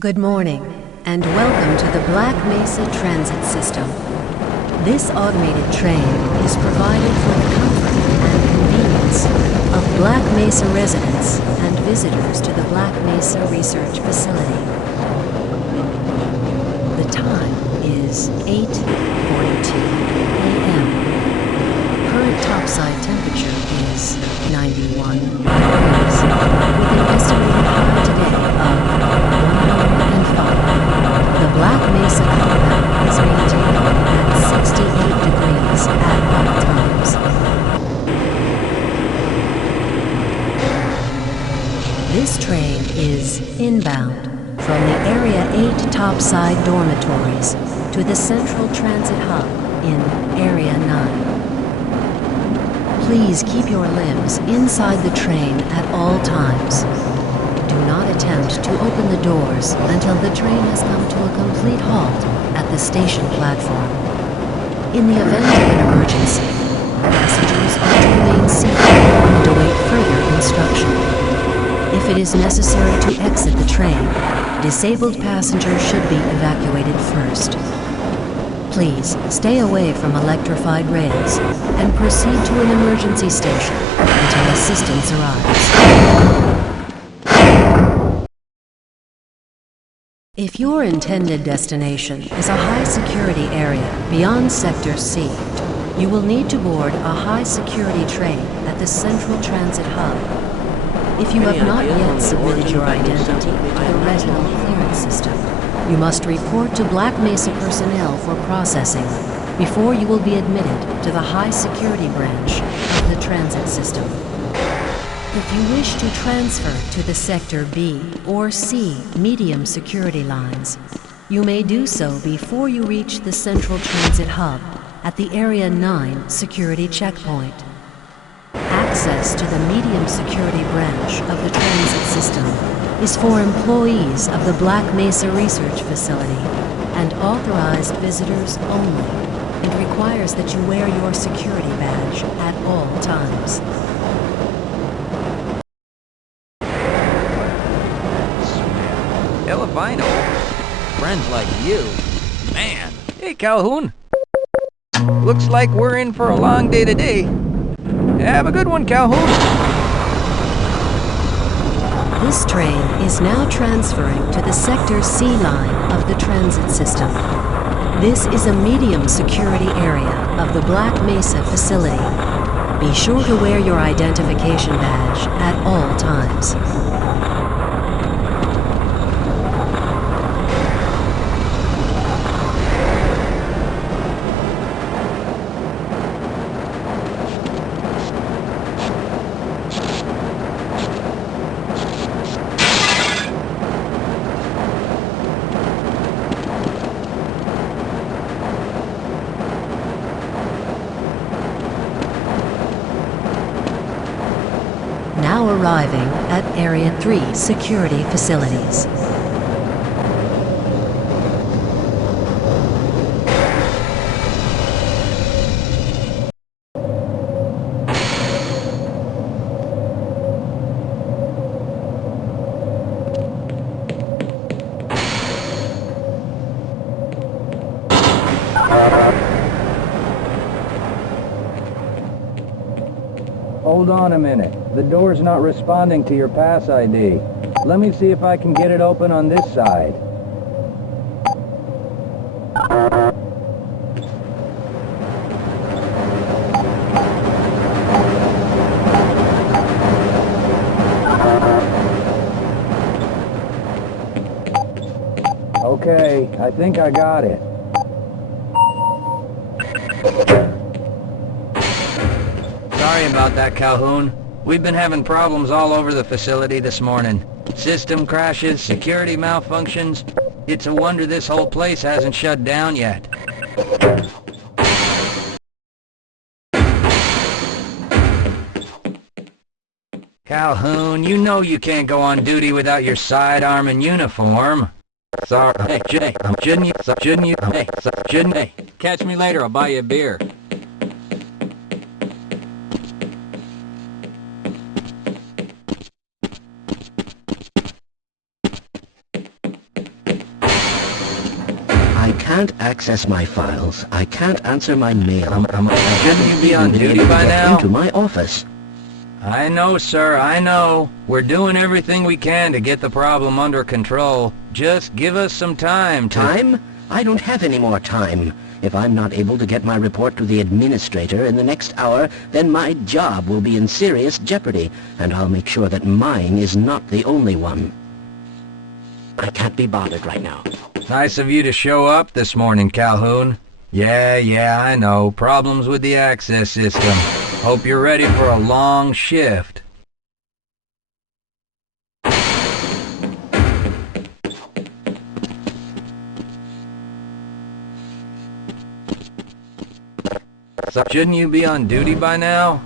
Good morning, and welcome to the Black Mesa Transit System. This automated train is provided for the comfort and convenience of Black Mesa residents and visitors to the Black Mesa Research Facility. The time is 8:42 a.m. Current topside temperature is 91 degrees, with an estimated high today of 105. The Black Mesa compound is maintained at 68 degrees at all times. This train is inbound from the Area 8 topside dormitories to the Central Transit Hub in Area 9. Please keep your limbs inside the train at all times. Do not attempt to open the doors until the train has come to a complete halt at the station platform. In the event of an emergency, passengers are to remain seated and await further instruction. If it is necessary to exit the train, disabled passengers should be evacuated first. Please stay away from electrified rails and proceed to an emergency station until assistance arrives. If your intended destination is a high-security area beyond Sector C, you will need to board a high-security train at the Central Transit Hub. If you have not yet submitted your identity to the retinal clearance system, you must report to Black Mesa personnel for processing before you will be admitted to the high-security branch of the transit system. If you wish to transfer to the Sector B or C medium security lines, you may do so before you reach the Central Transit Hub at the Area 9 security checkpoint. Access to the medium security branch of the transit system is for employees of the Black Mesa Research Facility and authorized visitors only, and requires that you wear your security badge at all times. Hell if I know. Friends like you. Man. Hey, Calhoun. Looks like we're in for a long day today. Have a good one, Calhoun. This train is now transferring to the Sector C line of the transit system. This is a medium security area of the Black Mesa facility. Be sure to wear your identification badge at all times. Now arriving at Area 3 security facilities. Hold on a minute. The door's not responding to your pass ID. Let me see if I can get it open on this side. Okay, I think I got it. Sorry about that, Calhoun. We've been having problems all over the facility this morning. System crashes, security malfunctions. It's a wonder this whole place hasn't shut down yet. Calhoun, you know you can't go on duty without your sidearm and uniform. Sorry. Hey, shouldn't you? Catch me later, I'll buy you a beer. can't access my files. I can't answer my mail. Shouldn't you be on Even duty able to by get now? into my office. I know, sir, I know. We're doing everything we can to get the problem under control. Just give us some time to... Time? I don't have any more time. If I'm not able to get my report to the administrator in the next hour, then my job will be in serious jeopardy, and I'll make sure that mine is not the only one. I can't be bothered right now. Nice of you to show up this morning, Calhoun. Yeah, I know. Problems with the access system. Hope you're ready for a long shift. Shouldn't you be on duty by now?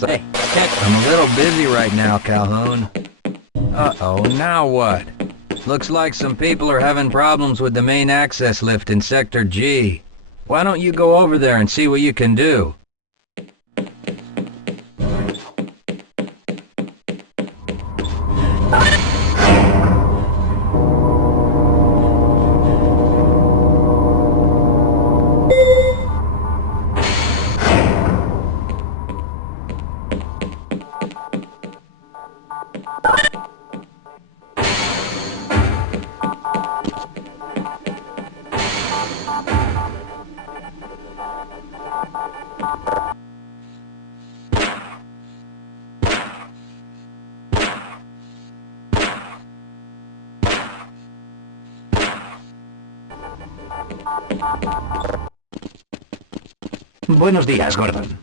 Hey, I'm a little busy right now, Calhoun. Uh-oh, now what? Looks like some people are having problems with the main access lift in Sector G. Why don't you go over there and see what you can do? Buenos días, Gordon.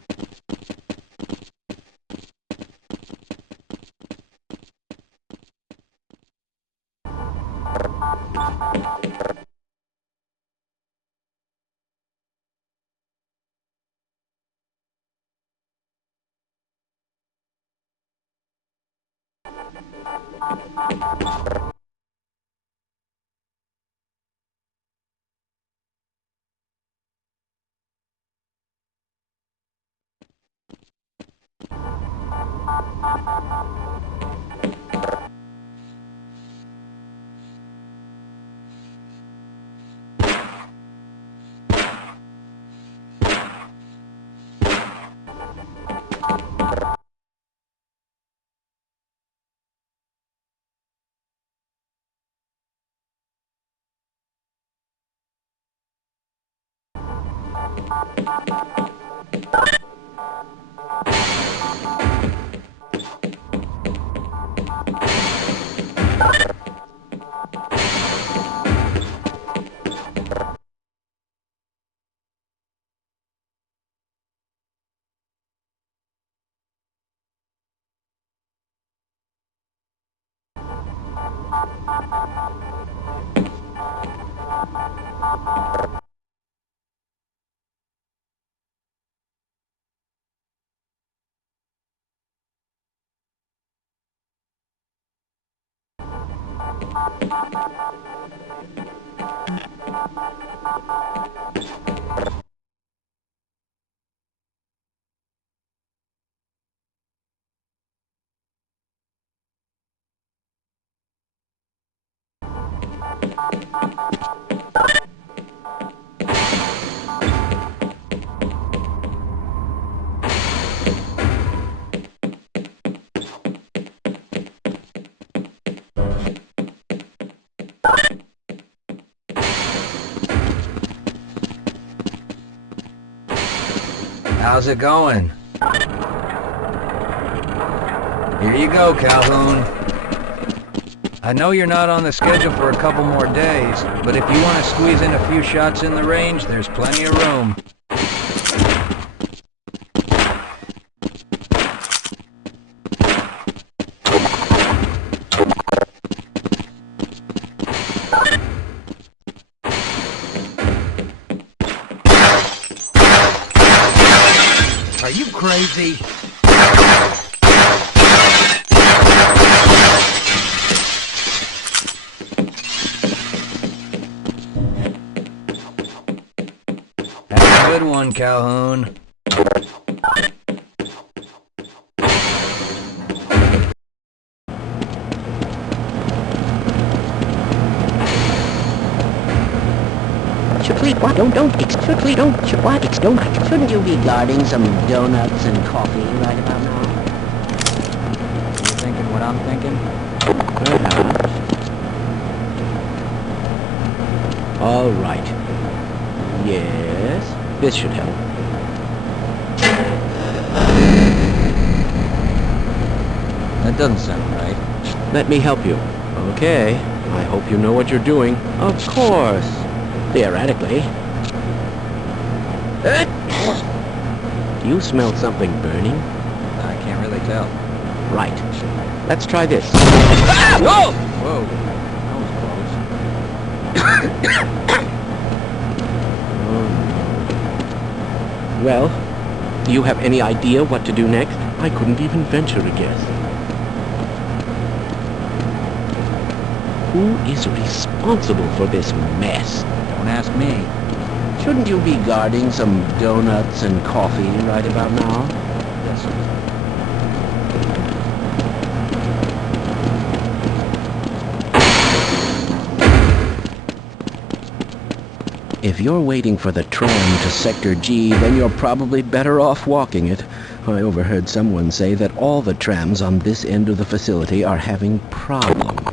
How's it going? Here you go, Calhoun. I know you're not on the schedule for a couple more days, but if you want to squeeze in a few shots in the range, there's plenty of room. Are you crazy? one, Calhoun. Shouldn't you be guarding some donuts and coffee right about now? You thinking what I'm thinking? Perhaps. All right. Yes, this should help. That doesn't sound right. Let me help you. Okay. I hope you know what you're doing. Of course. Theoretically. Do you smell something burning? I can't really tell. Right. Let's try this. Ah! Whoa! Whoa. That was close. Well, do you have any idea what to do next? I couldn't even venture a guess. Who is responsible for this mess? Don't ask me. Shouldn't you be guarding some donuts and coffee right about now? Yes, sir. If you're waiting for the tram to Sector G, then you're probably better off walking it. I overheard someone say that all the trams on this end of the facility are having problems.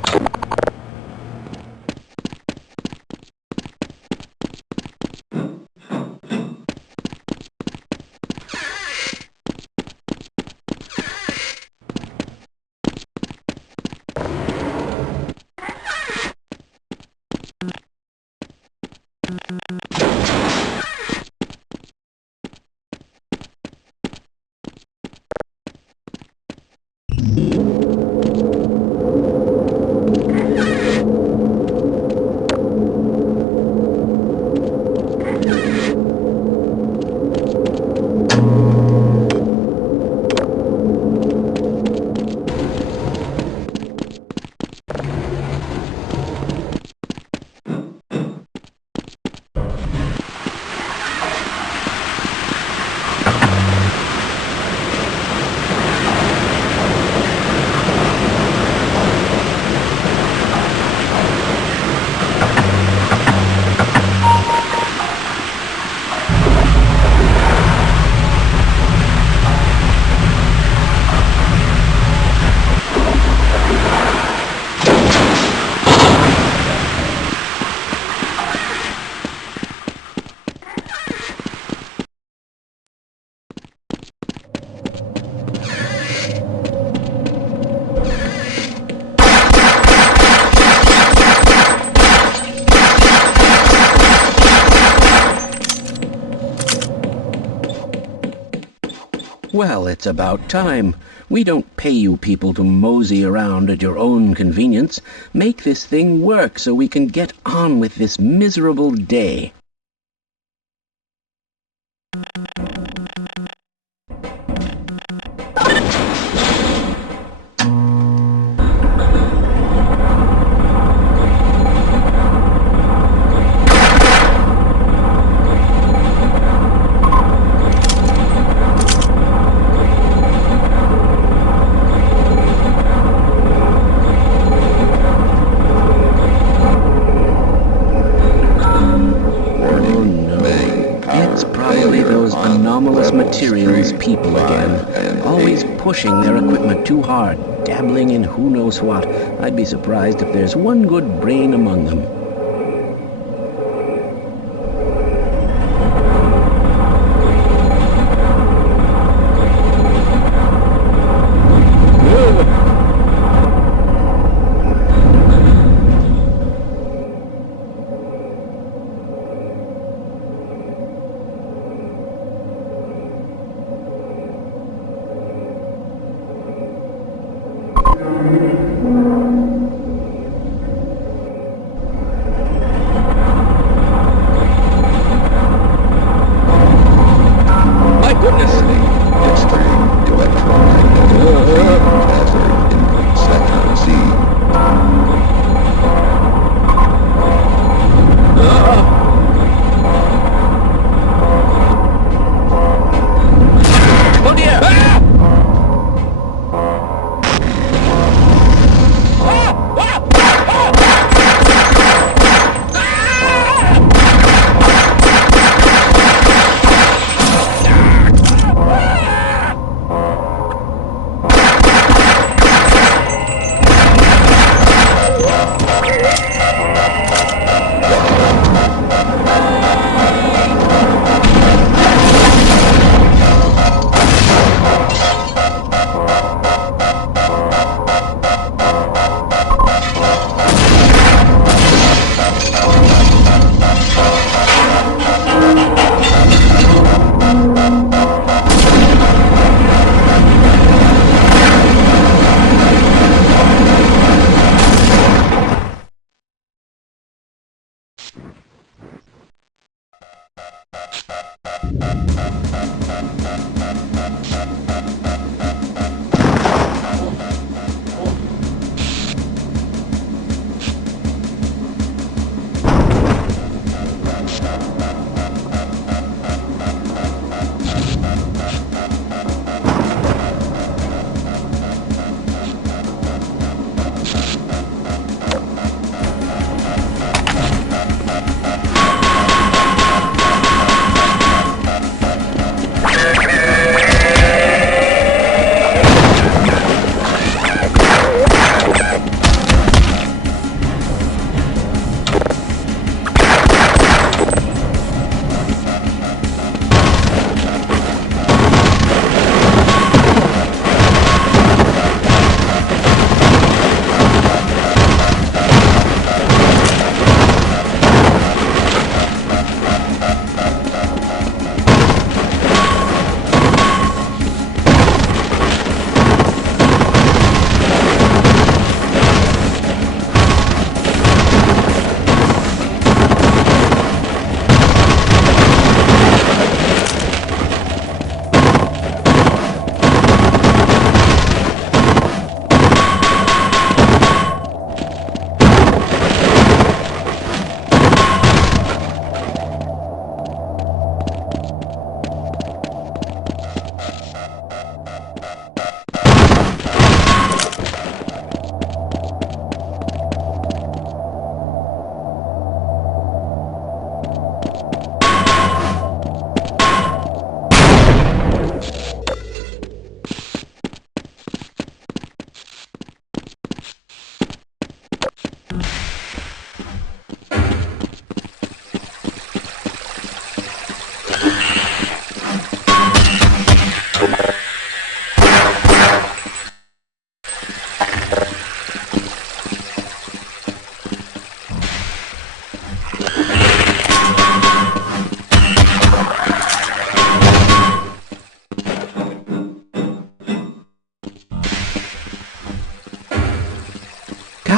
Well, it's about time. We don't pay you people to mosey around at your own convenience. Make this thing work so we can get on with this miserable day. Materials people again, always pushing their equipment too hard, dabbling in who knows what. I'd be surprised if there's one good brain among them.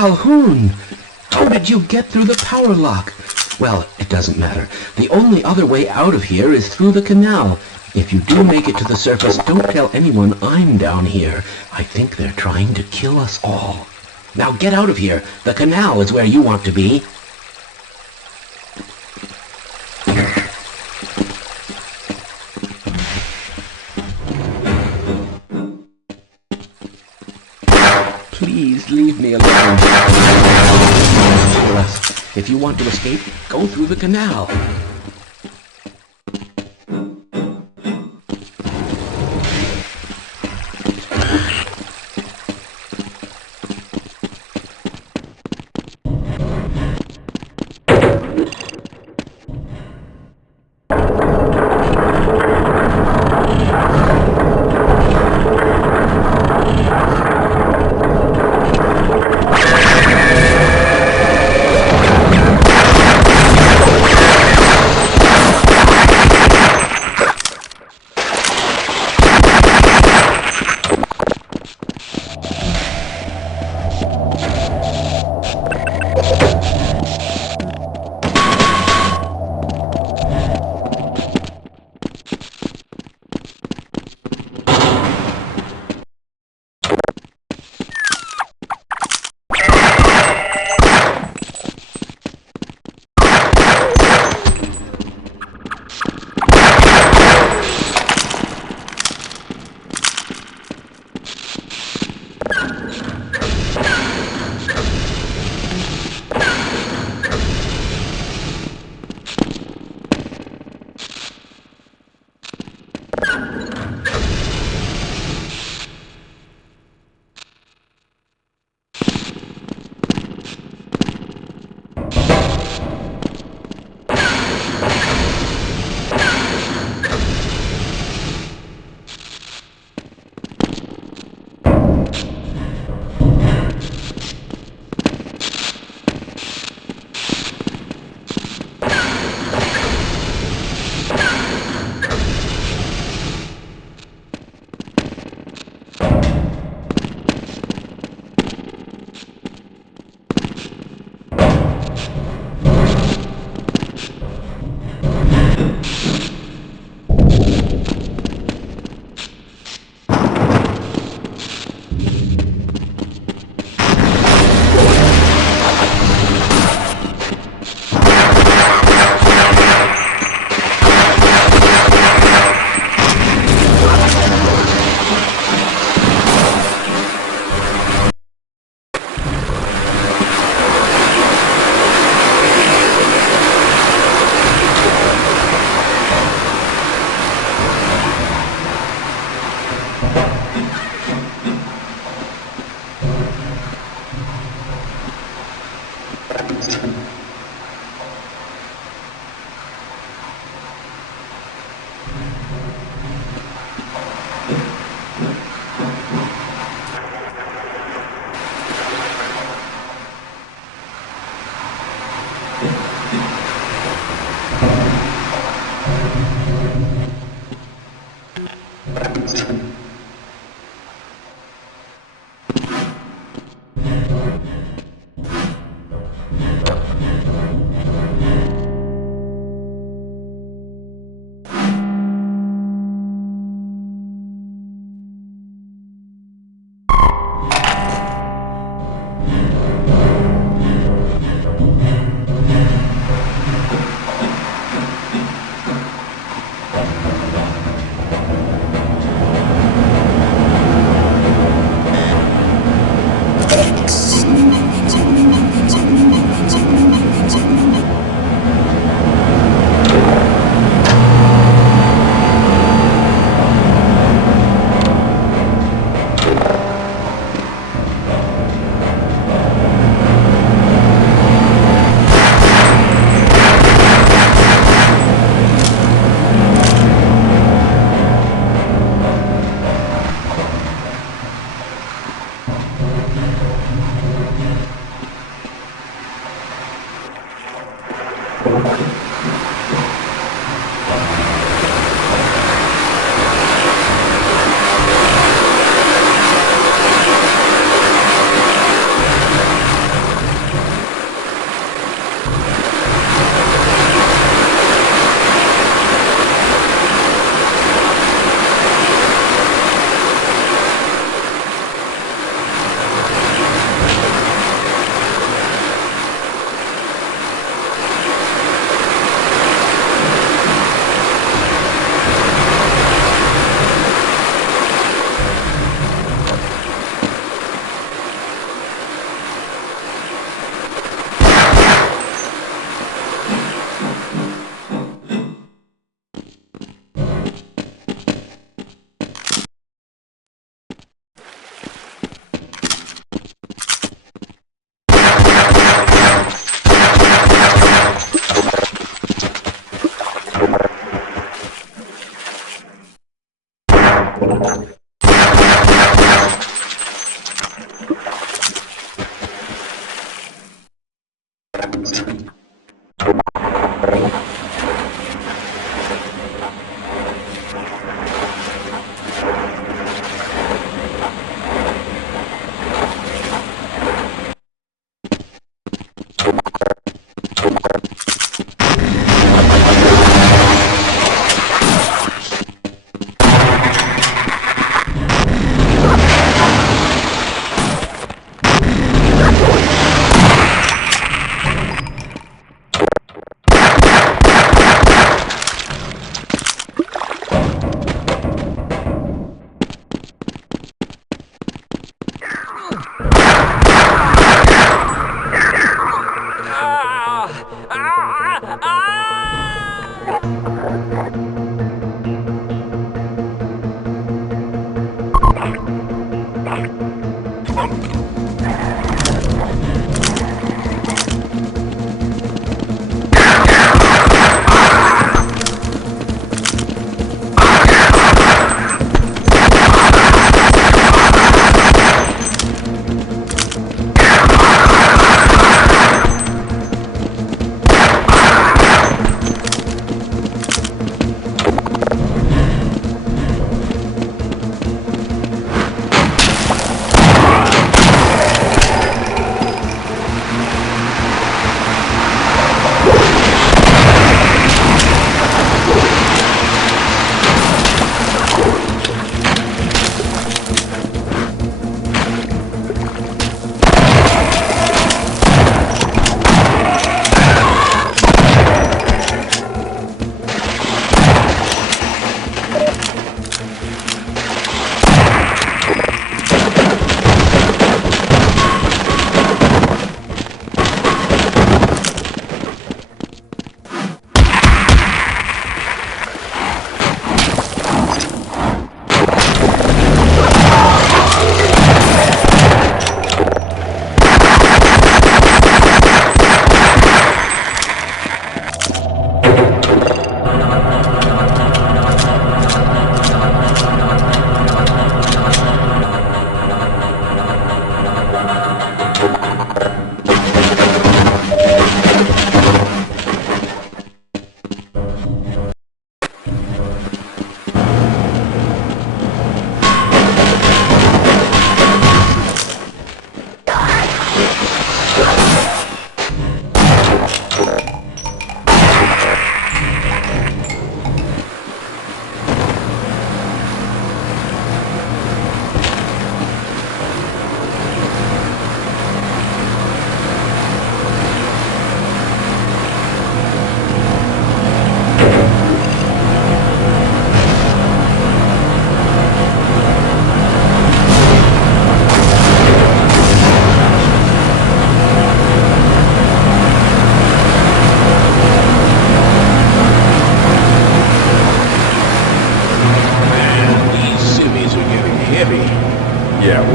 Calhoun! How did you get through the power lock? Well, it doesn't matter. The only other way out of here is through the canal. If you do make it to the surface, don't tell anyone I'm down here. I think they're trying to kill us all. Now get out of here. The canal is where you want to be. Please leave me alone. If you want to escape, go through the canal.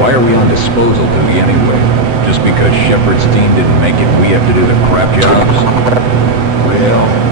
Why are we on disposal duty anyway? Just because Shepard's team didn't make it, we have to do the crap jobs? Well...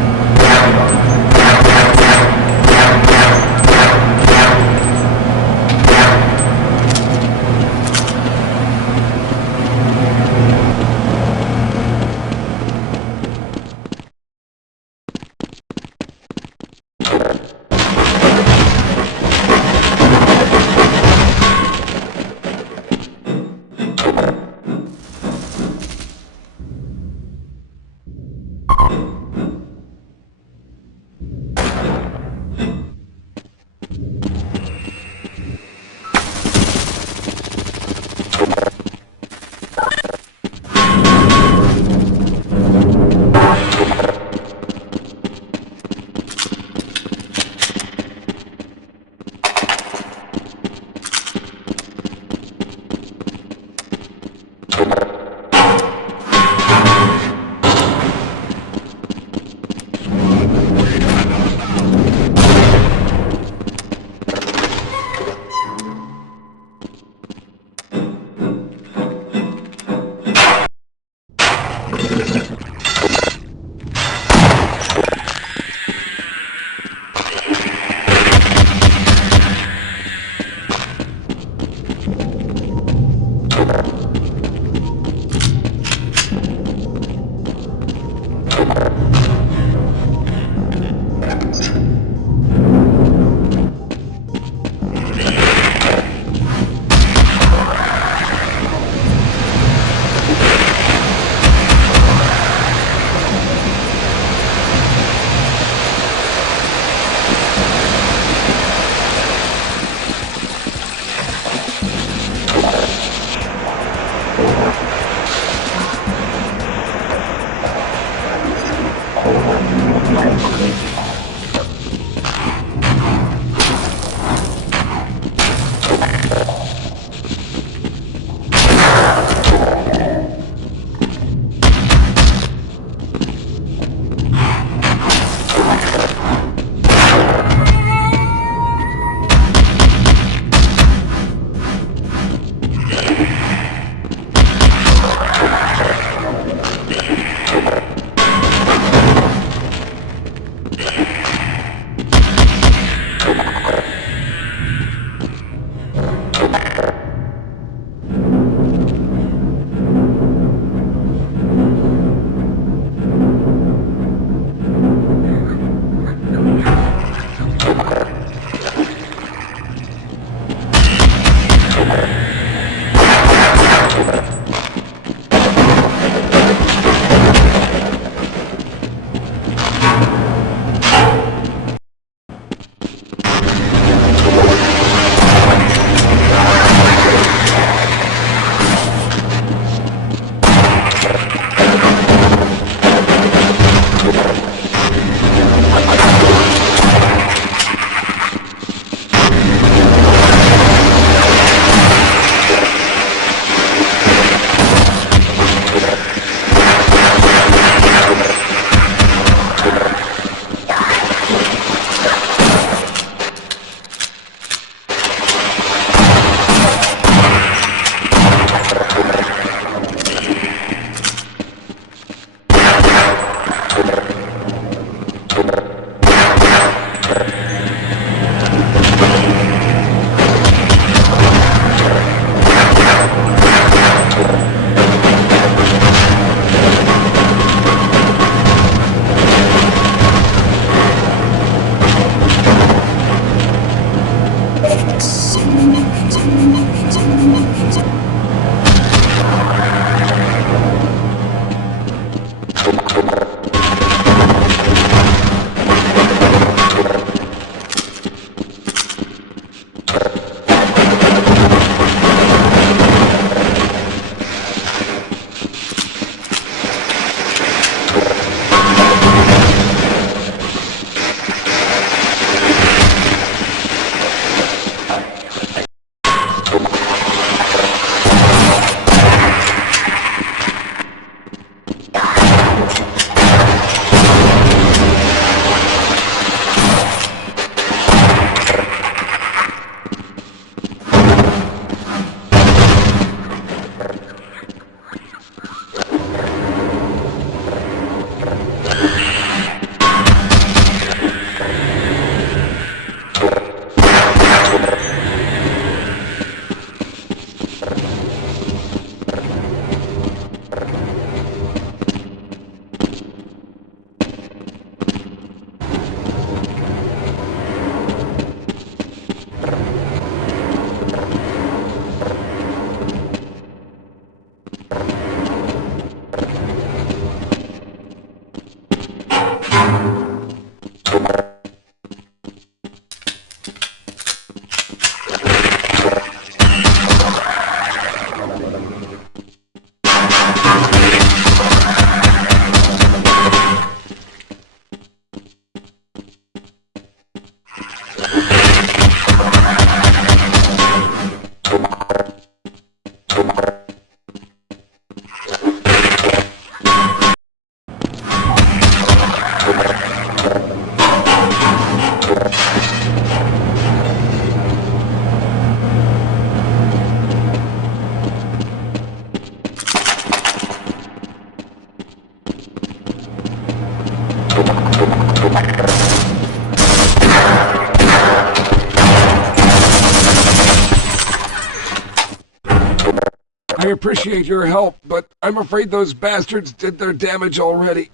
I appreciate your help, but I'm afraid those bastards did their damage already.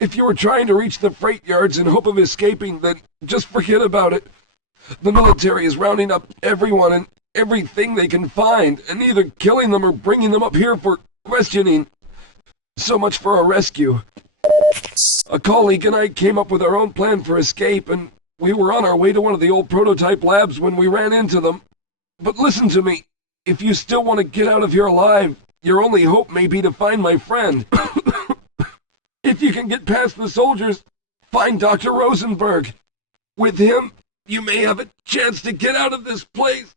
If you were trying to reach the freight yards in hope of escaping, then just forget about it. The military is rounding up everyone and everything they can find, and either killing them or bringing them up here for questioning. So much for a rescue. A colleague and I came up with our own plan for escape, and we were on our way to one of the old prototype labs when we ran into them. But listen to me. If you still want to get out of here alive, your only hope may be to find my friend. If you can get past the soldiers, find Dr. Rosenberg. With him, you may have a chance to get out of this place.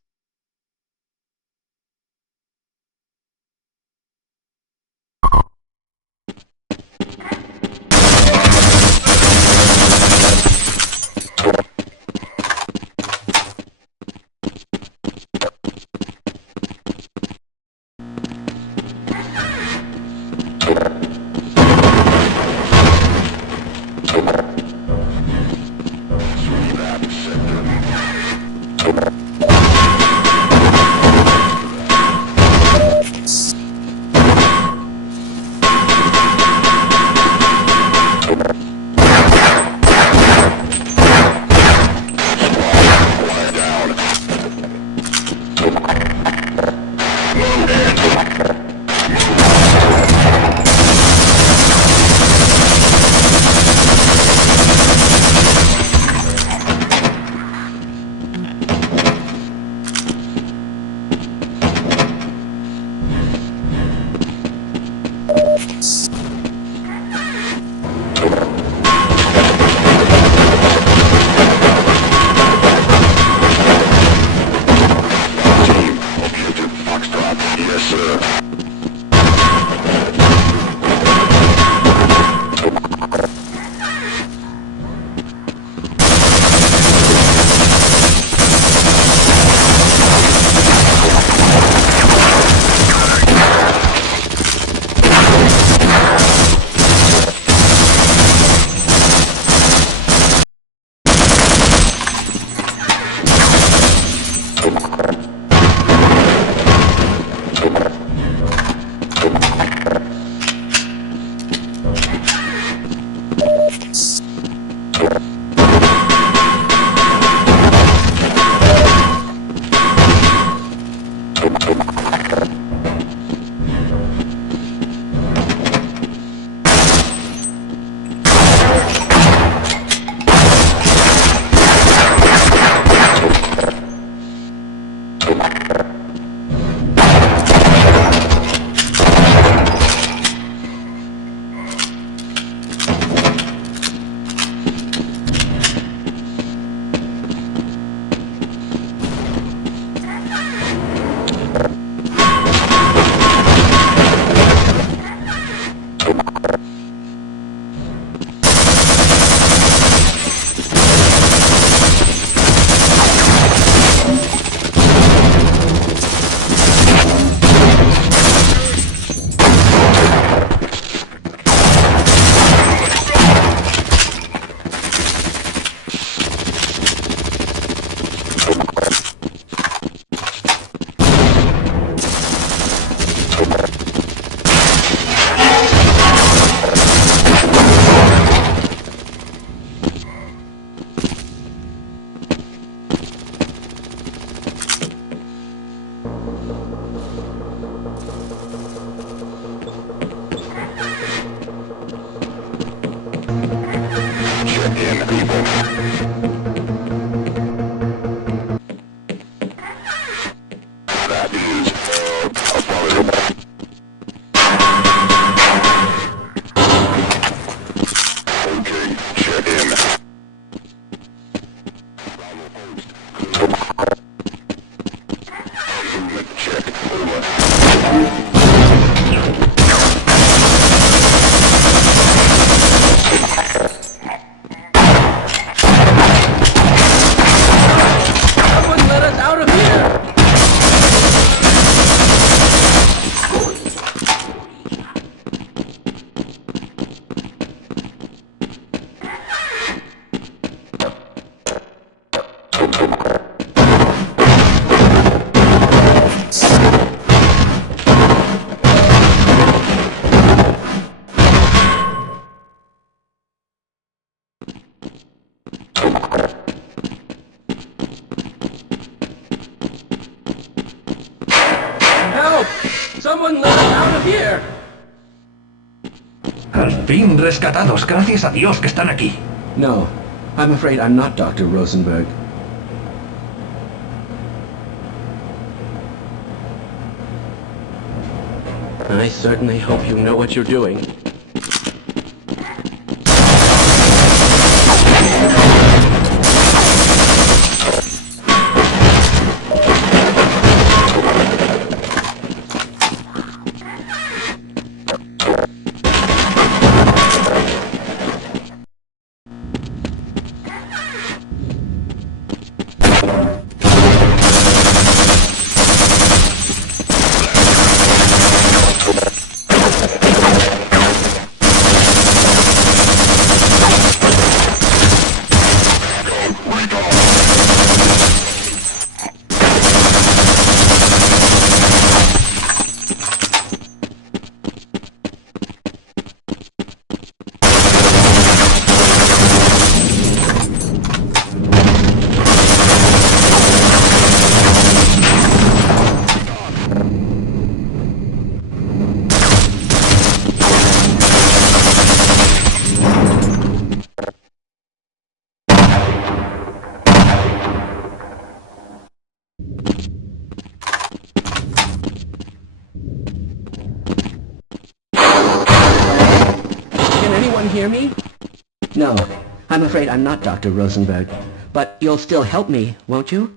Someone let us out of here! Help! Someone let us out of here! Al fin rescatados, gracias a Dios que están aquí. No, I'm afraid I'm not Dr. Rosenberg. I certainly hope you know what you're doing. Can anyone hear me? No, I'm afraid I'm not Dr. Rosenberg. But you'll still help me, won't you?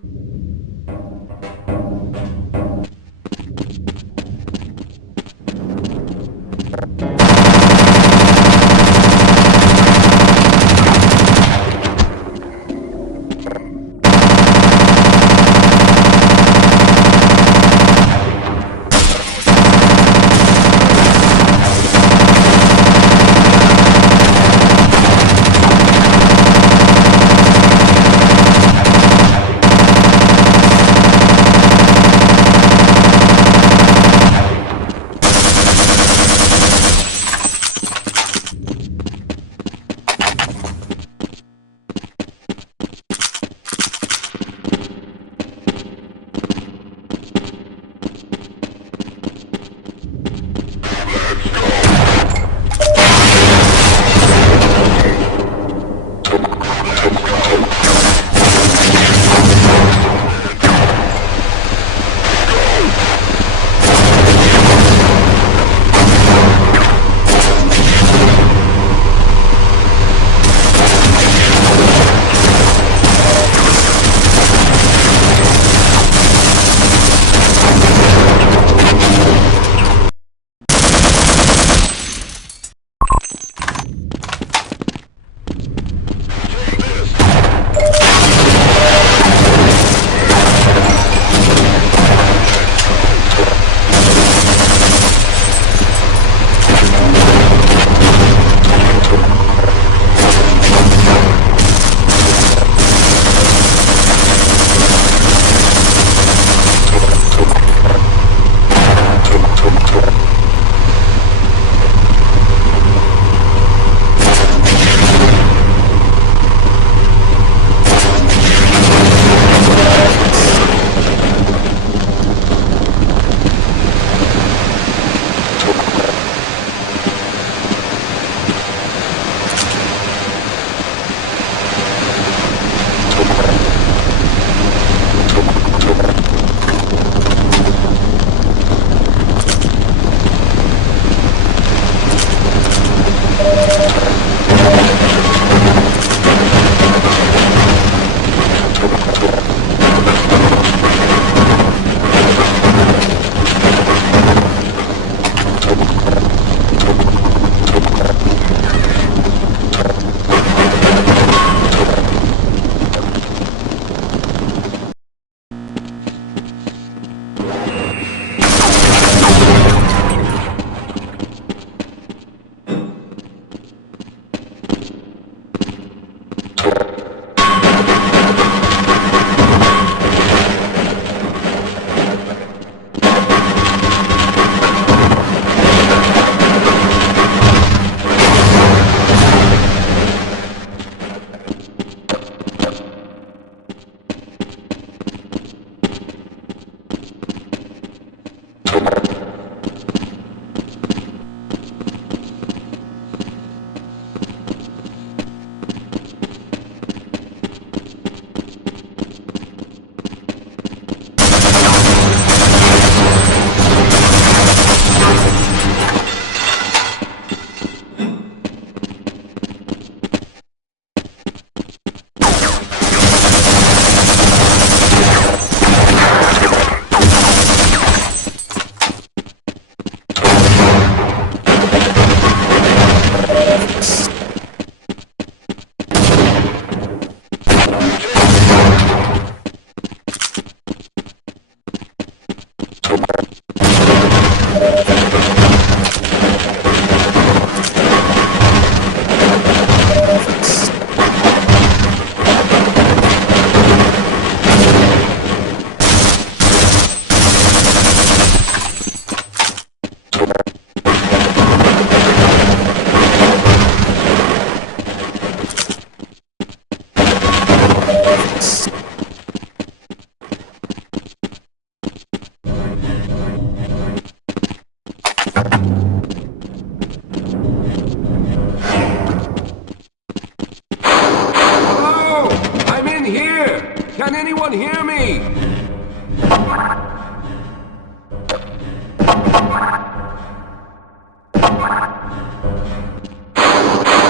Can anyone hear me?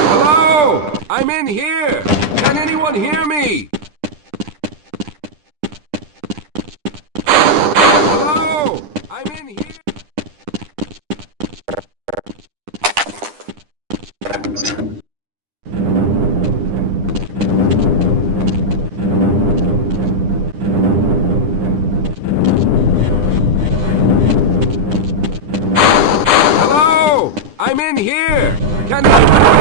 Hello? I'm in here! Can anyone hear me? Hello? I'm in here! Hello? I'm in here! Can anyone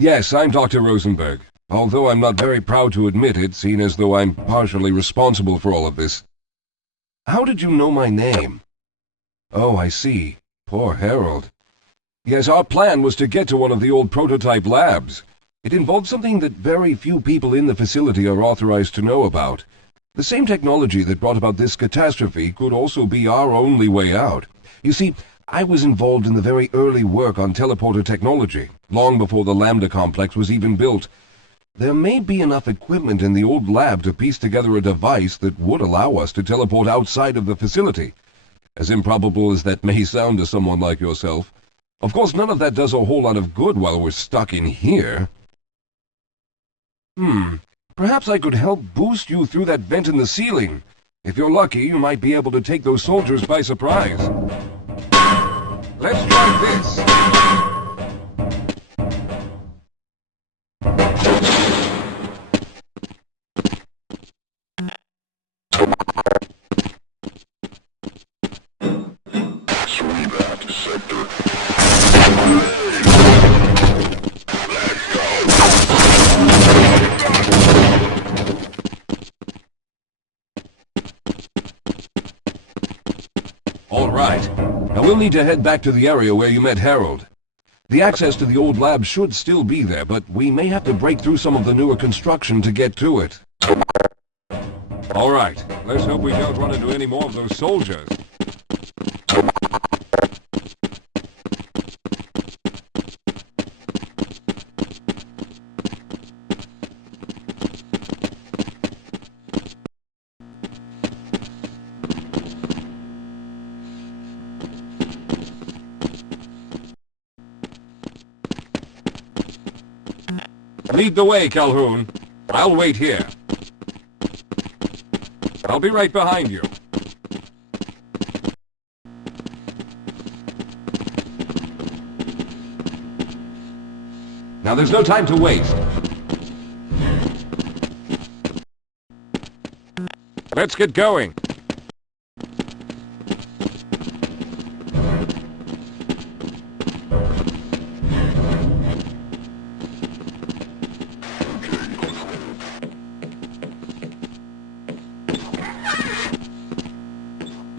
Yes, I'm Dr. Rosenberg. Although I'm not very proud to admit it, seeing as though I'm partially responsible for all of this. How did you know my name? Oh, I see. Poor Harold. Yes, our plan was to get to one of the old prototype labs. It involved something that very few people in the facility are authorized to know about. The same technology that brought about this catastrophe could also be our only way out. You see, I was involved in the very early work on teleporter technology, long before the Lambda complex was even built. There may be enough equipment in the old lab to piece together a device that would allow us to teleport outside of the facility. As improbable as that may sound to someone like yourself. Of course, none of that does a whole lot of good while we're stuck in here. Perhaps I could help boost you through that vent in the ceiling. If you're lucky, you might be able to take those soldiers by surprise. Let's try this. All right. Now we'll need to head back to the area where you met Harold. The access to the old lab should still be there, but we may have to break through some of the newer construction to get to it. All right. Let's hope we don't run into any more of those soldiers. Lead the way, Calhoun. I'll wait here. I'll be right behind you. Now there's no time to waste. Let's get going.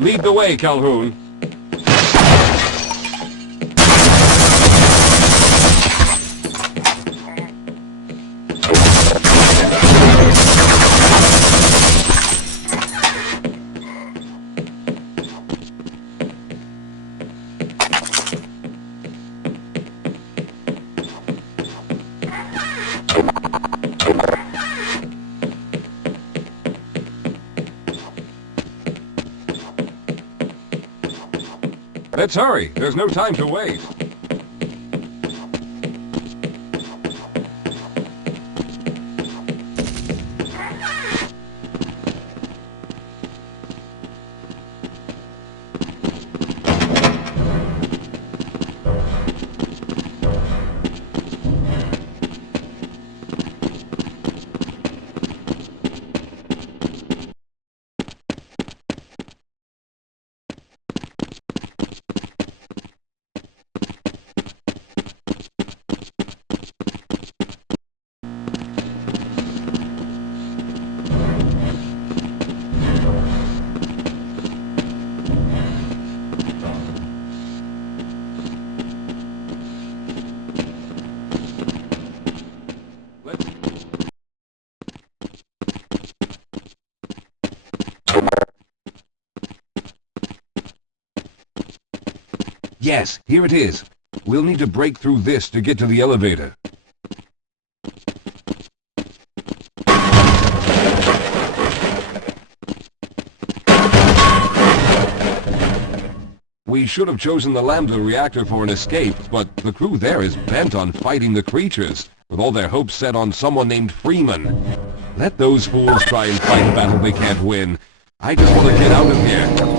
Lead the way, Calhoun. Let's hurry. There's no time to wait. Yes, here it is. We'll need to break through this to get to the elevator. We should have chosen the Lambda reactor for an escape, but the crew there is bent on fighting the creatures, with all their hopes set on someone named Freeman. Let those fools try and fight a battle they can't win. I just want to get out of here.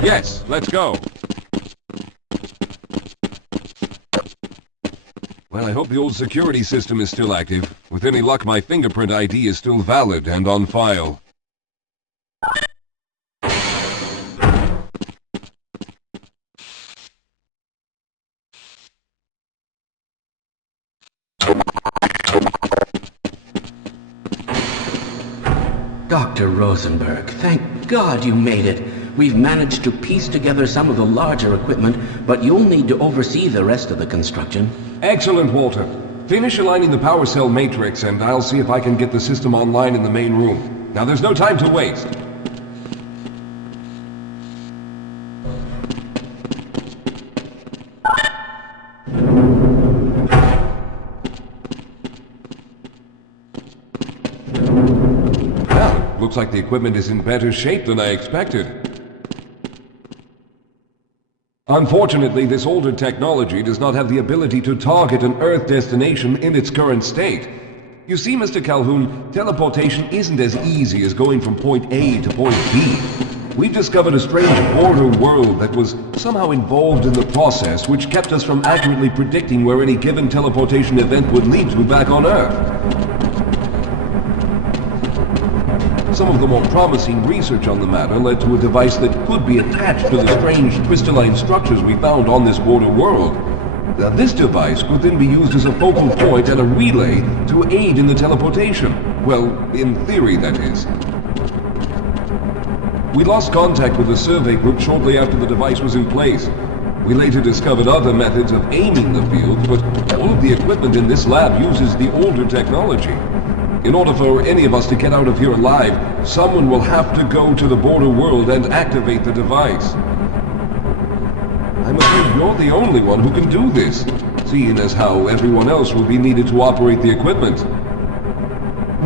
Yes, let's go. Well, I hope the old security system is still active. With any luck, my fingerprint ID is still valid and on file. Dr. Rosenberg, thank God you made it. We've managed to piece together some of the larger equipment, but you'll need to oversee the rest of the construction. Excellent, Walter. Finish aligning the power cell matrix, and I'll see if I can get the system online in the main room. Now, there's no time to waste. Well, looks like the equipment is in better shape than I expected. Unfortunately, this older technology does not have the ability to target an Earth destination in its current state. You see, Mr. Calhoun, teleportation isn't as easy as going from point A to point B. We've discovered a strange border world that was somehow involved in the process, which kept us from accurately predicting where any given teleportation event would lead to back on Earth. Some of the more promising research on the matter led to a device that could be attached to the strange crystalline structures we found on this border world. Now, this device could then be used as a focal point and a relay to aid in the teleportation. Well, in theory, that is. We lost contact with the survey group shortly after the device was in place. We later discovered other methods of aiming the field, but all of the equipment in this lab uses the older technology. In order for any of us to get out of here alive, someone will have to go to the border world and activate the device. I'm afraid you're the only one who can do this, seeing as how everyone else will be needed to operate the equipment.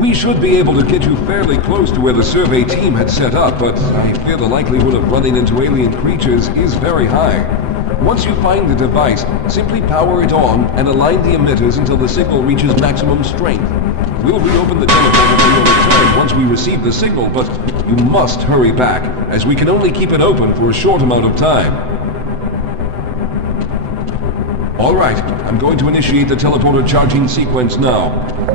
We should be able to get you fairly close to where the survey team had set up, but I fear the likelihood of running into alien creatures is very high. Once you find the device, simply power it on and align the emitters until the signal reaches maximum strength. We'll reopen the teleporter for your return once we receive the signal, but you must hurry back, as we can only keep it open for a short amount of time. All right, I'm going to initiate the teleporter charging sequence now.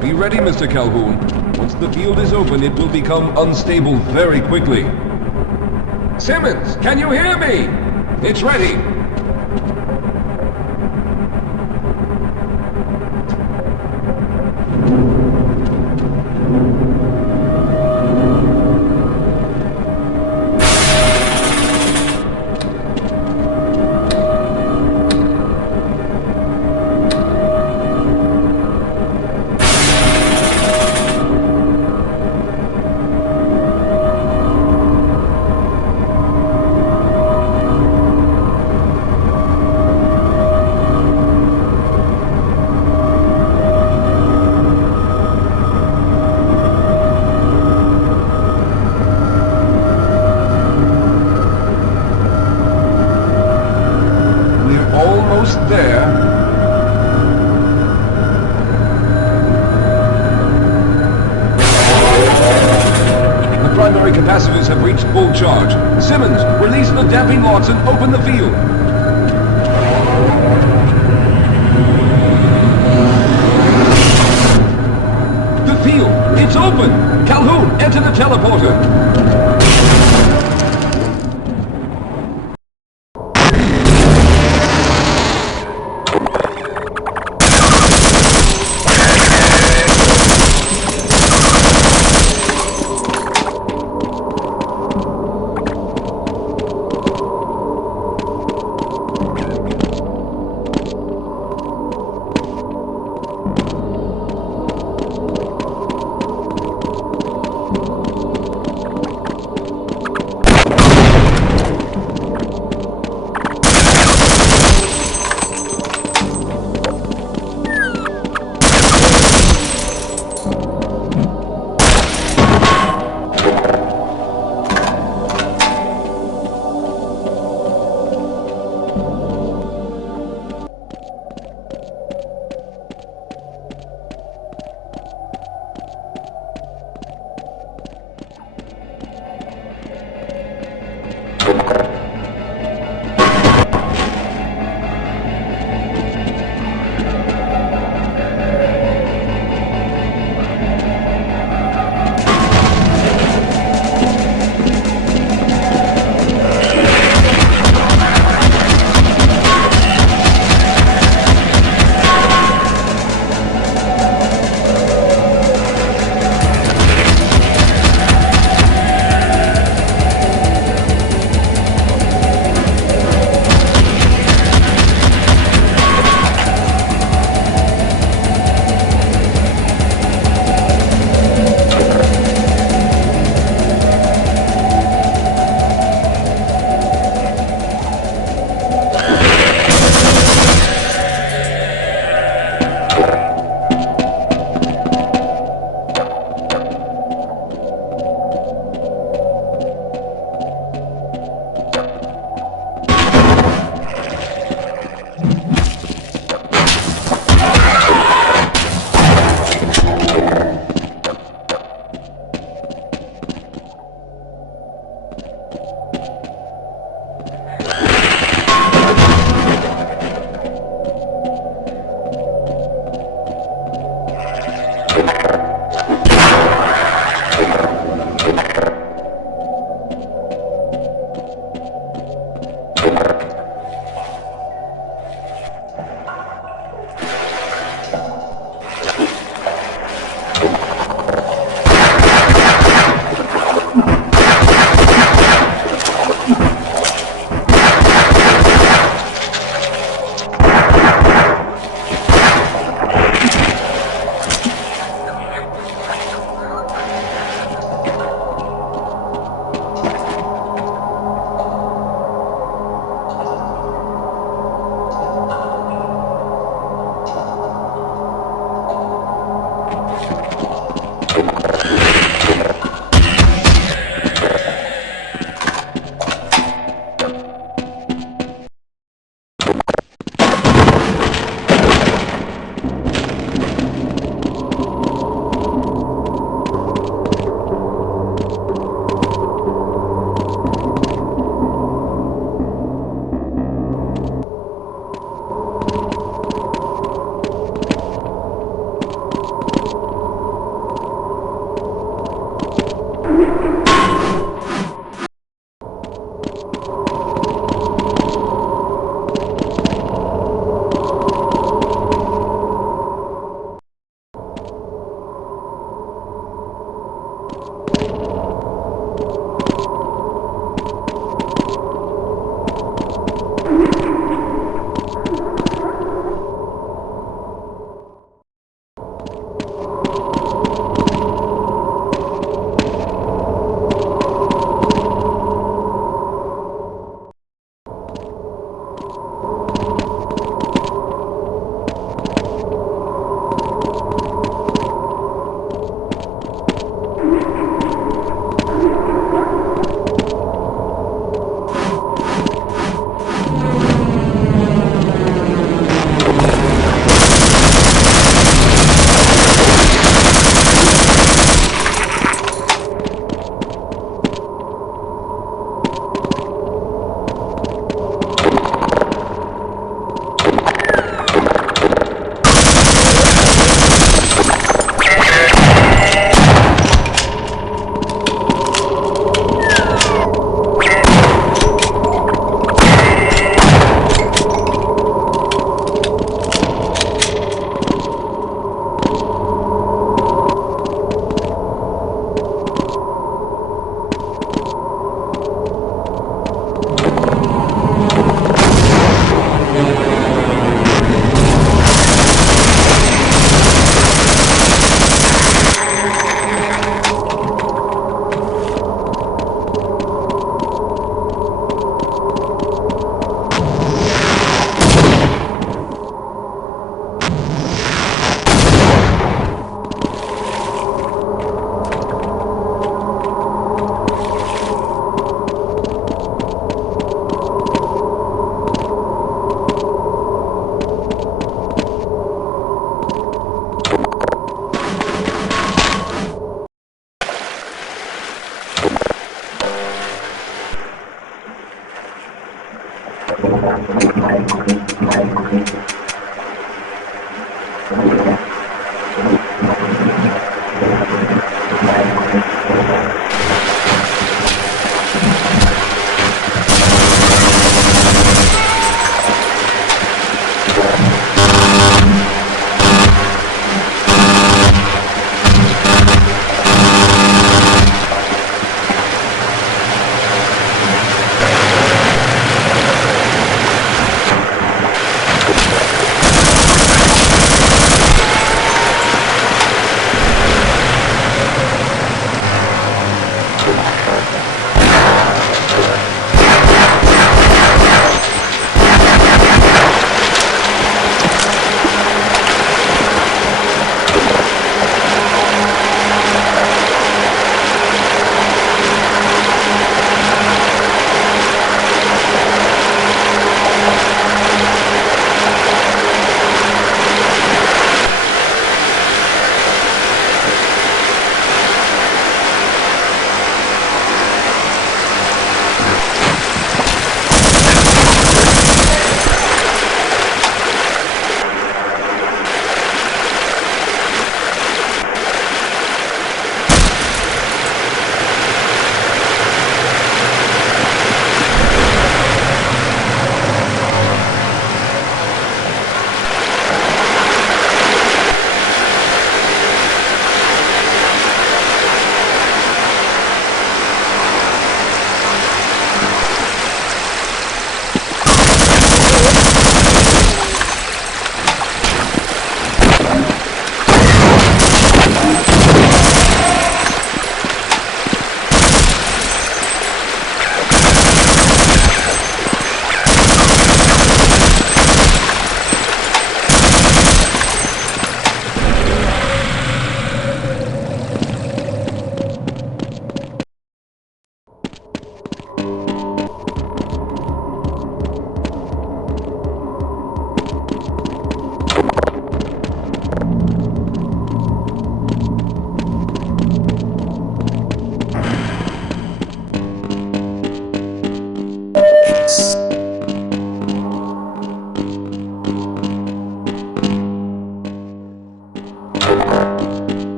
Be ready, Mr. Calhoun. Once the field is open, it will become unstable very quickly. Simmons, can you hear me? It's ready. There. The primary capacitors have reached full charge. Simmons, release the damping locks and open the field. The field, it's open! Calhoun, enter the teleporter!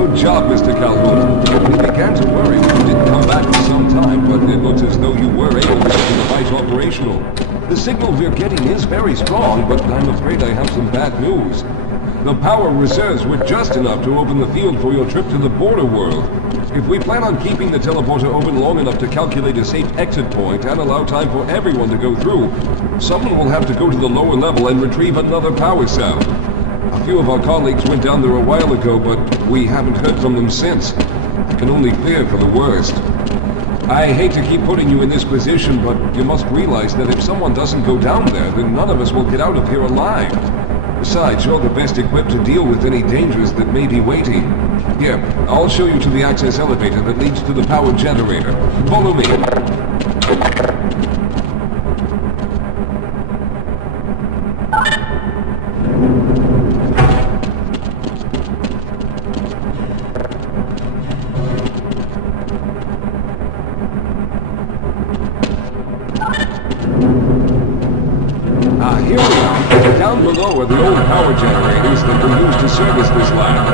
Good job, Mr. Calhoun. We began to worry when you didn't come back for some time, but it looks as though you were able to get the device operational. The signal we're getting is very strong, but I'm afraid I have some bad news. The power reserves were just enough to open the field for your trip to the border world. If we plan on keeping the teleporter open long enough to calculate a safe exit point and allow time for everyone to go through, someone will have to go to the lower level and retrieve another power cell. A few of our colleagues went down there a while ago, but we haven't heard from them since. I can only fear for the worst. I hate to keep putting you in this position, but you must realize that if someone doesn't go down there, then none of us will get out of here alive. Besides, you're the best equipped to deal with any dangers that may be waiting. Here, I'll show you to the access elevator that leads to the power generator. Follow me. Here we are. Down below are the old power generators that were used to service this lab.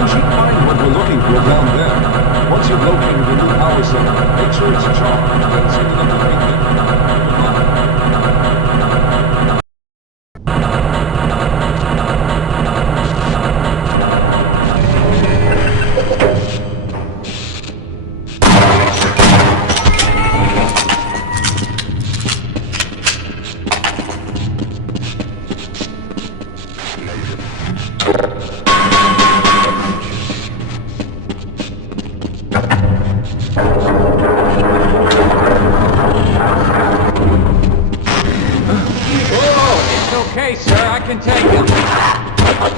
You should find what we're looking for down there. Once you've located the new power cell, make sure it's charged and send it up to treatment. Okay, sir, I can take him.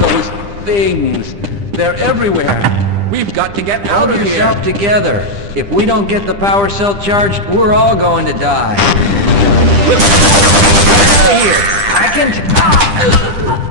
Those things. They're everywhere. We've got to get out Hold of here. yourself together. If we don't get the power cell charged, we're all going to die. Get out of here. I can...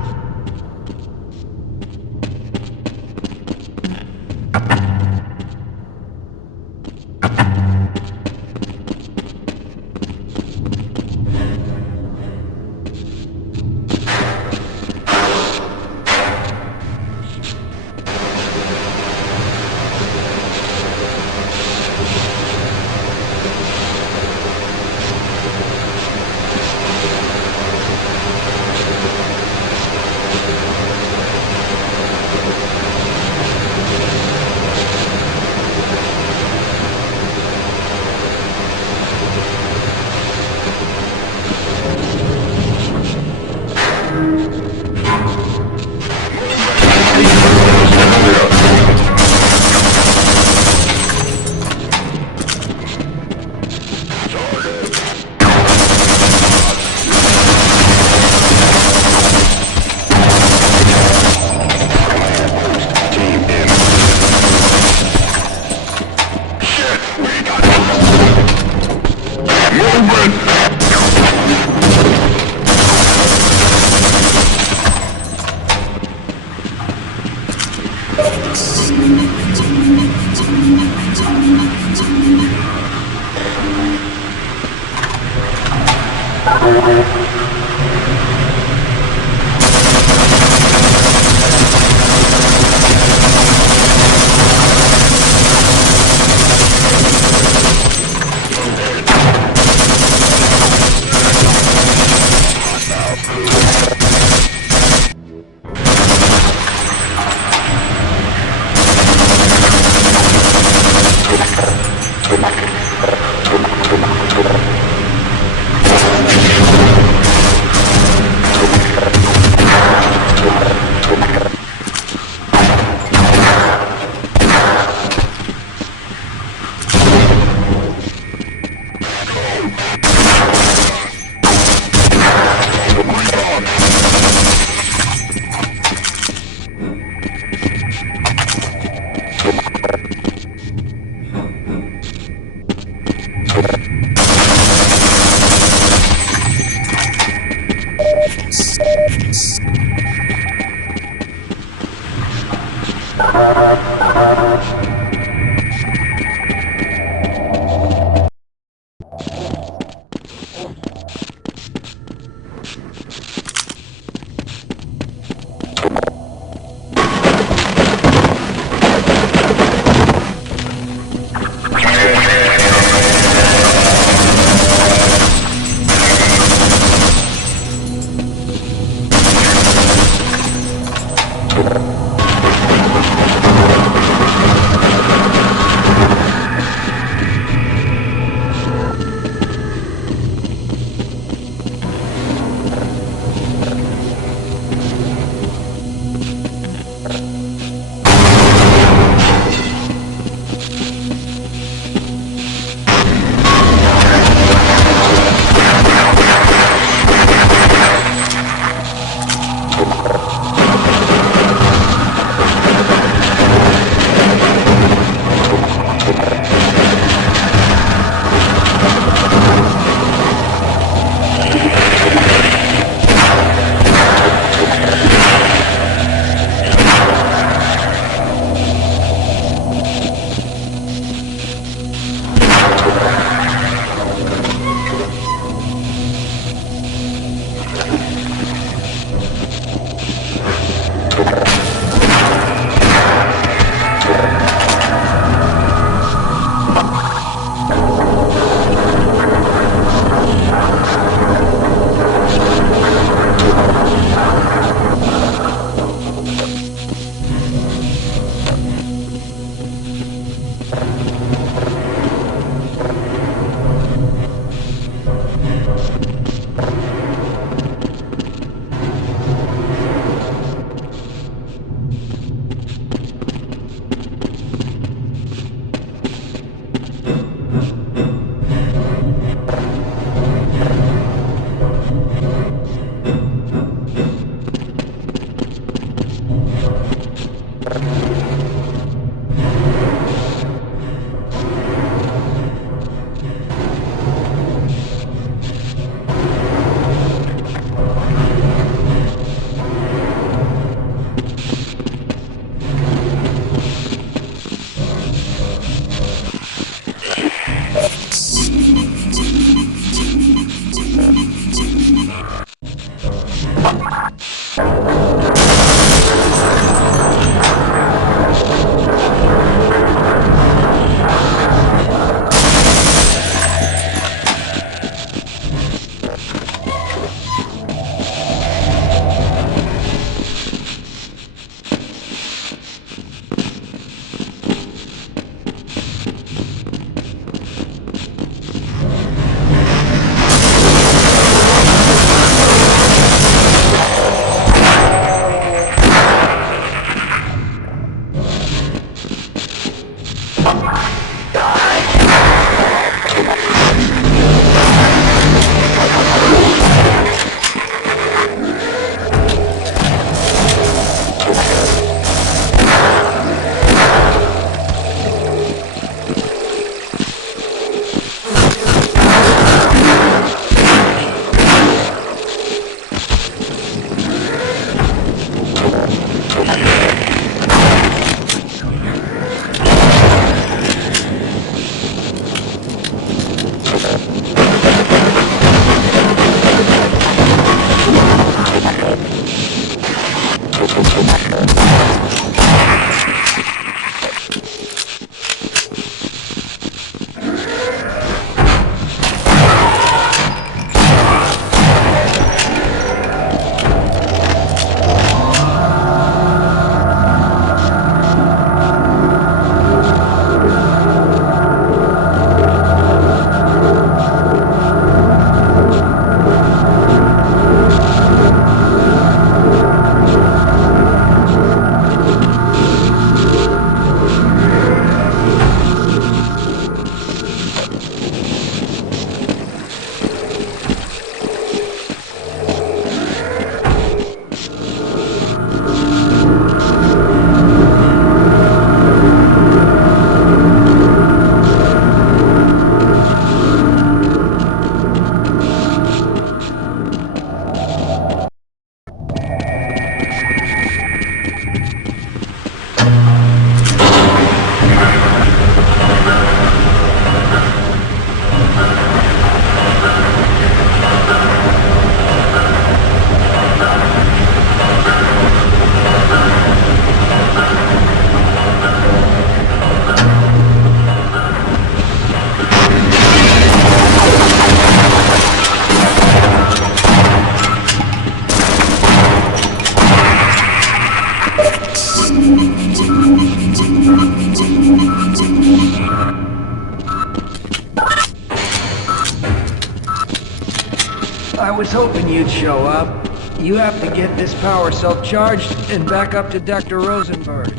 I was hoping you'd show up. You have to get this power cell charged and back up to Dr. Rosenberg.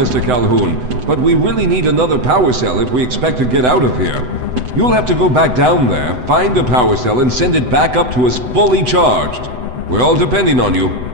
Mr. Calhoun, but we really need another power cell if we expect to get out of here. You'll have to go back down there, find a power cell, and send it back up to us fully charged. We're all depending on you.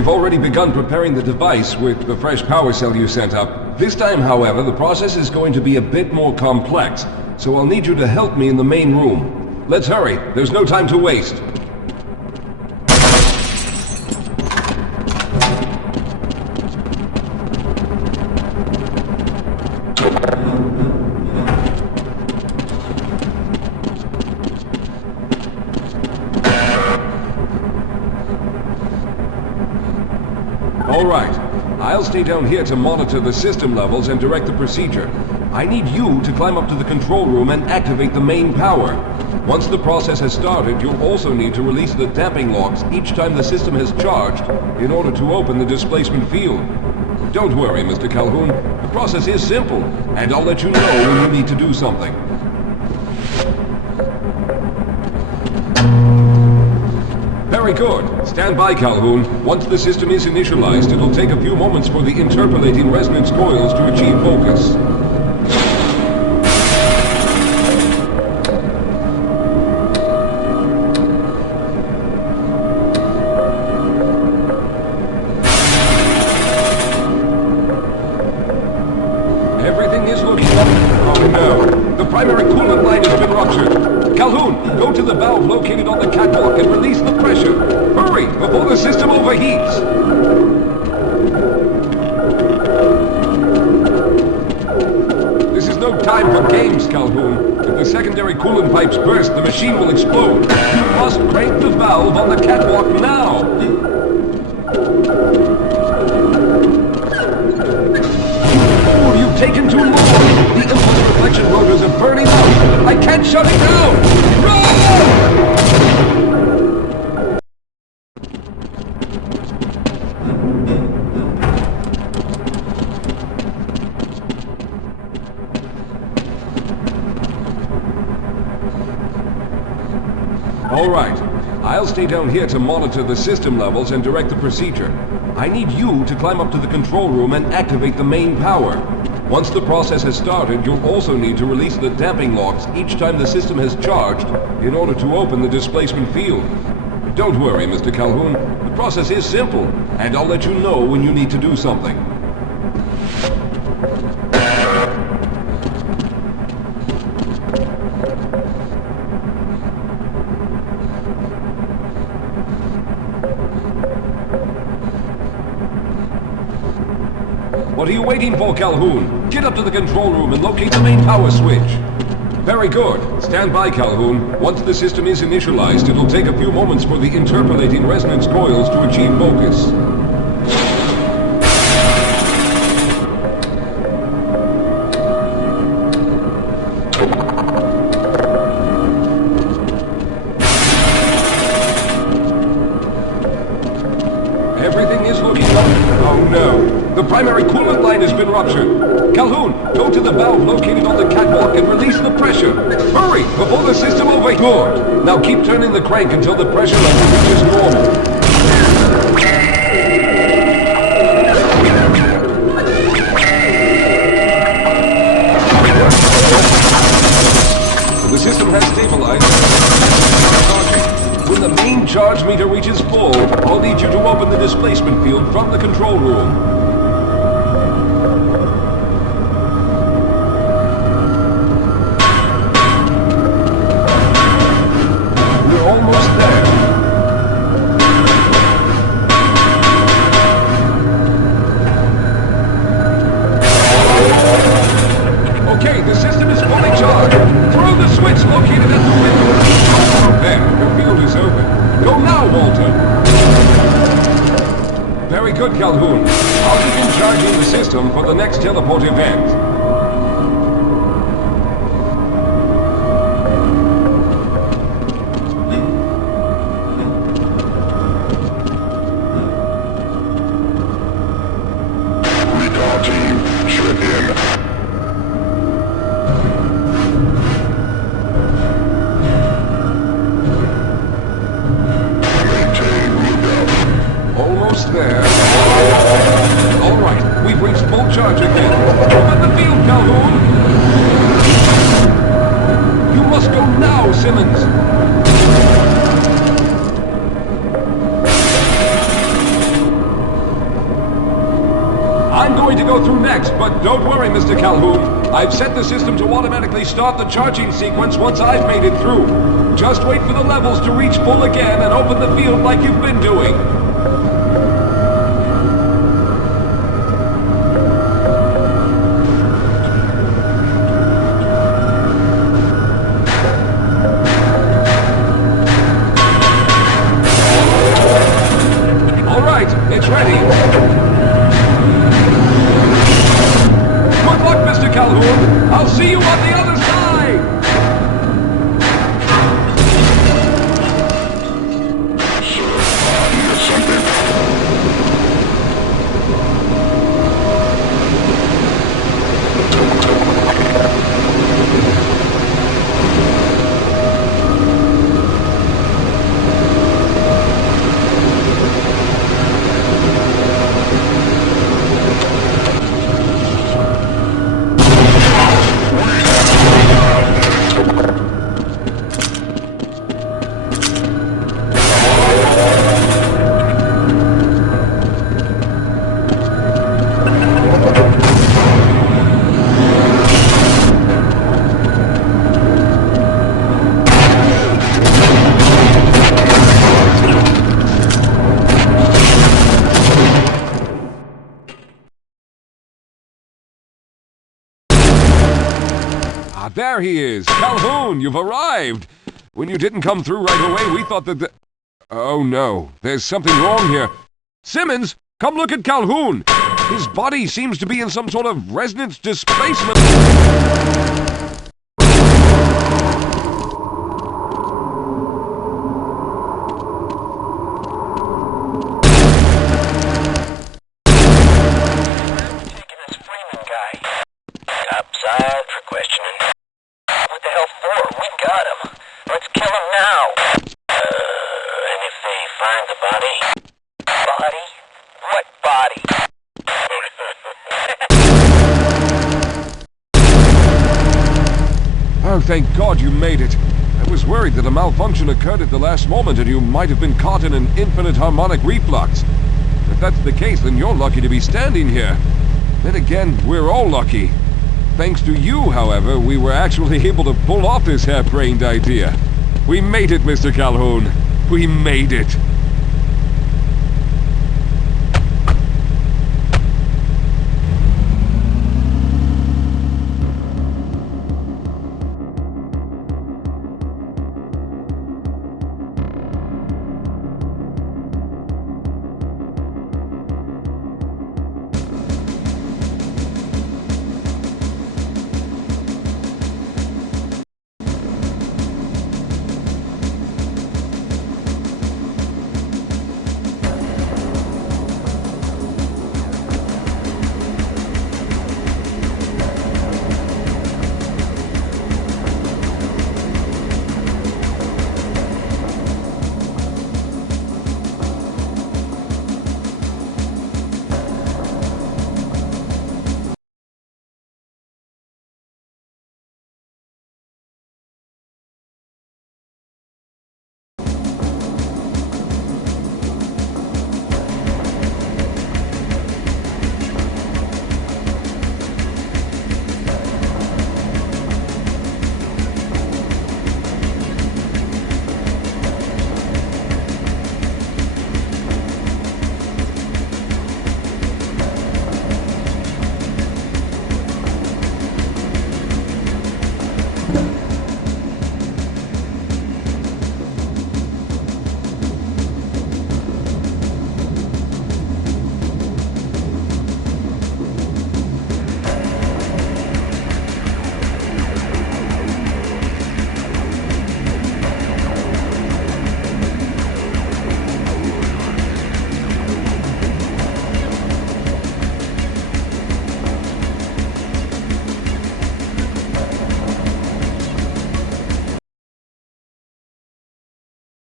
We've already begun preparing the device with the fresh power cell you sent up. This time, however, the process is going to be a bit more complex, so I'll need you to help me in the main room. Let's hurry. There's no time to waste. All right. I'll stay down here to monitor the system levels and direct the procedure. I need you to climb up to the control room and activate the main power. Once the process has started, you'll also need to release the damping locks each time the system has charged in order to open the displacement field. Don't worry, Mr. Calhoun. The process is simple, and I'll let you know when you need to do something. Very good. Stand by, Calhoun. Once the system is initialized, it'll take a few moments for the interpolating resonance coils to achieve focus. Everything is looking up. Oh no. The primary coolant line has been ruptured. Calhoun, go to the valve located on the catwalk and release the pressure. Hurry, before the system overheats. This is no time for games, Calhoun. If the secondary coolant pipes burst, the machine will explode. You must crank the valve on the catwalk now. Oh, you've taken too long. The impulse reflection rotors are burning out. I can't shut it down. Run! All right. I'll stay down here to monitor the system levels and direct the procedure. I need you to climb up to the control room and activate the main power. Once the process has started, you'll also need to release the damping locks each time the system has charged in order to open the displacement field. Don't worry, Mr. Calhoun. The process is simple, and I'll let you know when you need to do something. What are you waiting for, Calhoun? Get up to the control room and locate the main power switch. Very good. Stand by, Calhoun. Once the system is initialized, it'll take a few moments for the interpolating resonance coils to achieve focus. Everything is looking up. Oh no. The primary coolant line has been ruptured. Calhoun, go to the valve located on the catwalk and release the pressure. Hurry, before the system overheats. Good. Now keep turning the crank until the pressure level reaches normal. The system has stabilized. When the main charge meter reaches full, I'll need you to open the displacement field from the control room. We're almost there. Okay, the system is fully charged. Throw the switch located at the window. There, the field is open. Go now, Walter. Very good, Calhoun. I'll begin charging the system for the next teleport event. Recall team, ship in. Almost there. All right, we've reached full charge again. Open the field, Calhoun. You must go now, Simmons. I'm going to go through next, but don't worry, Mr. Calhoun. I've set the system to automatically start the charging sequence once I've made it through. Just wait for the levels to reach full again and open the field like you've been doing. All right, it's ready. there he is. Calhoun, you've arrived. When you didn't come through right away, we thought that Oh no, there's something wrong here. Simmons, come look at Calhoun. His body seems to be in some sort of resonance displacement. Topside for questioning. What the hell for? We got him. Let's kill him now. And if they find the body? Body? What body? Oh, thank God you made it. I was worried that a malfunction occurred at the last moment and you might have been caught in an infinite harmonic reflux. If that's the case, then you're lucky to be standing here. Then again, we're all lucky. Thanks to you, however, we were actually able to pull off this harebrained idea. We made it, Mr. Calhoun. We made it.